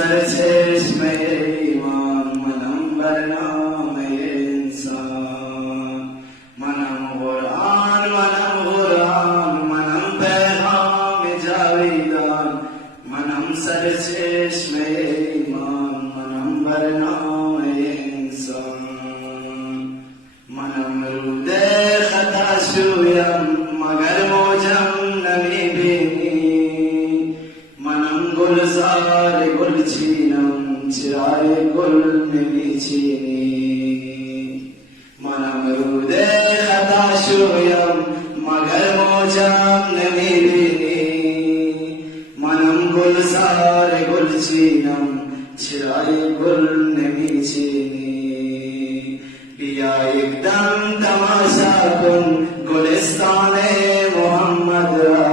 سرچشمه ایمان، منم برنامه انسان. منم قرآن، منم پیغام جاویدان. منم سرچشمه ایمان، منم برنامه انسان. منم رود خطا شویم مگر موجم نمیبینی. منم گلزار گل چینم چرای گل نمیچینی. منم رود خطا شویم مگر موجم نمیبینی. منم گلزار گل چینم چرای گل نمیچینی. بیا یک دم تماشا کن گلستان محمد را.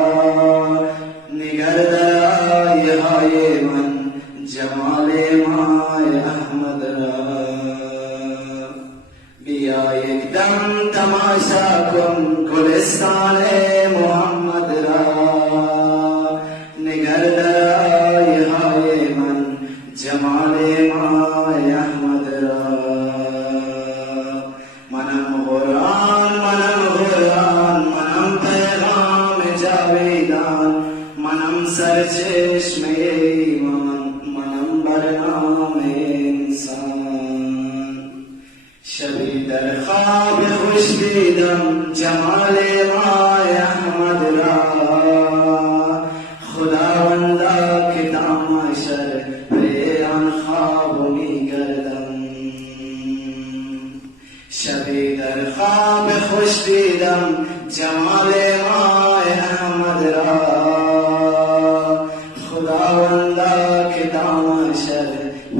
نگر در آیه های من جمال مای احمد را. بیا یک دم تماشا کن گلستان محمد را. نگر در آیه های من جمال مای احمد را. منم قرآن، منم پیغام جاویدان. منم سرچشمه ایمان، منم برنامه انسان. شبی در خواب خوش دیدم جمال مای احمد را. خداوندا که تماشا پی آن خواب میگردم. شبی در خواب خوش دیدم جمال مای احمد را. خداوندا که تماشا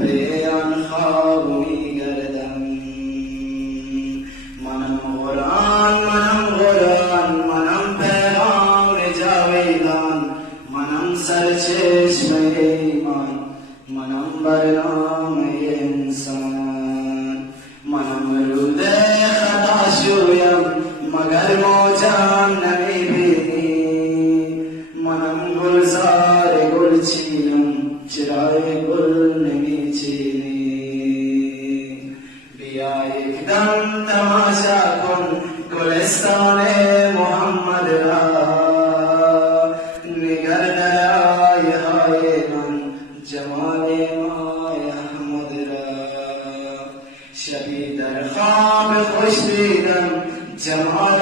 پی آن خواب میگردم. منم قرآن، منم پیغام جاویدان. منم سرچشمه ایمان، منم برنامه انسان. منم رود خطا شویم مگر موجم نمیبینی. منم گلزار گل چینم چرای گل نمیچینی. بیا یک دم تماشا کن گلستان محمد را. نگر در آیه های من جمال مای احمد را. شبی در خواب خوش دیدم جمال